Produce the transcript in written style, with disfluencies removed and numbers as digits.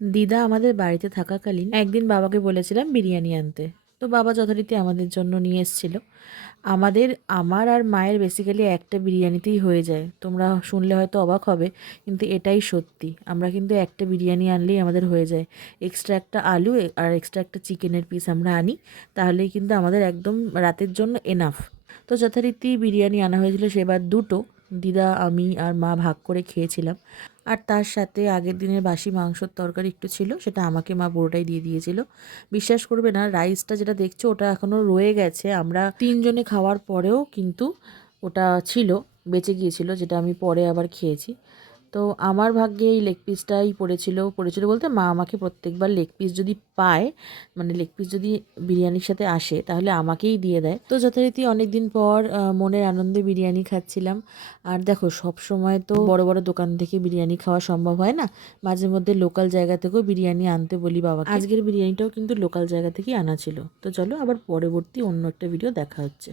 দিদা আমাদের বাড়িতে থাকাকালীন একদিন বাবাকে বলেছিলাম বিরিয়ানি আনতে। তো বাবা যথারীতি আমাদের জন্য নিয়ে এসেছিল। আমার আর মায়ের বেসিক্যালি একটা বিরিয়ানিতেই হয়ে যায়। তোমরা শুনলে হয়তো অবাক হবে, কিন্তু এটাই সত্যি। আমরা কিন্তু একটা বিরিয়ানি আনলেই আমাদের হয়ে যায়। এক্সট্রা একটা আলু আর এক্সট্রা একটা চিকেনের পিস আমরা আনি, তাহলেই কিন্তু আমাদের একদম রাতের জন্য এনাফ। তো যথারীতি বিরিয়ানি আনা হয়েছিল সেবার দুটো। দিদা, আমি আর মা ভাগ করে খেয়েছিলাম। আর তার সাথে আগের দিনের বাসি মাংসর তরকারি একটু ছিল, সেটা আমাকে মা পুরোটাই দিয়ে দিয়েছিল। বিশ্বাস করবে না, রাইসটা যেটা দেখছো ওটা এখনও রয়ে গেছে। আমরা তিনজনে খাওয়ার পরেও কিন্তু ওটা ছিল, বেঁচে গিয়েছিল, যেটা আমি পরে আবার খেয়েছি। তো আমার ভাগ্যে এই লেগ পিসটাই পড়েছিল বলতে মা আমাকে প্রত্যেকবার লেগ পিস যদি পায়, মানে লেগ পিস যদি বিরিয়ানির সাথে আসে, তাহলে আমাকেই দিয়ে দেয়। তো যথারীতি অনেক দিন পর মনের আনন্দে বিরিয়ানি খাচ্ছিলাম। আর দেখো, সব সময় তো বড় বড় দোকান থেকে বিরিয়ানি খাওয়া সম্ভব হয় না, মাঝে মধ্যে লোকাল জায়গা থেকেও বিরিয়ানি আনতে বলি বাবাকে। আজকের বিরিয়ানিটাও কিন্তু লোকাল জায়গা থেকেই আনা ছিল। তো চলো, আবার পরবর্তী অন্য একটা ভিডিও দেখা হচ্ছে।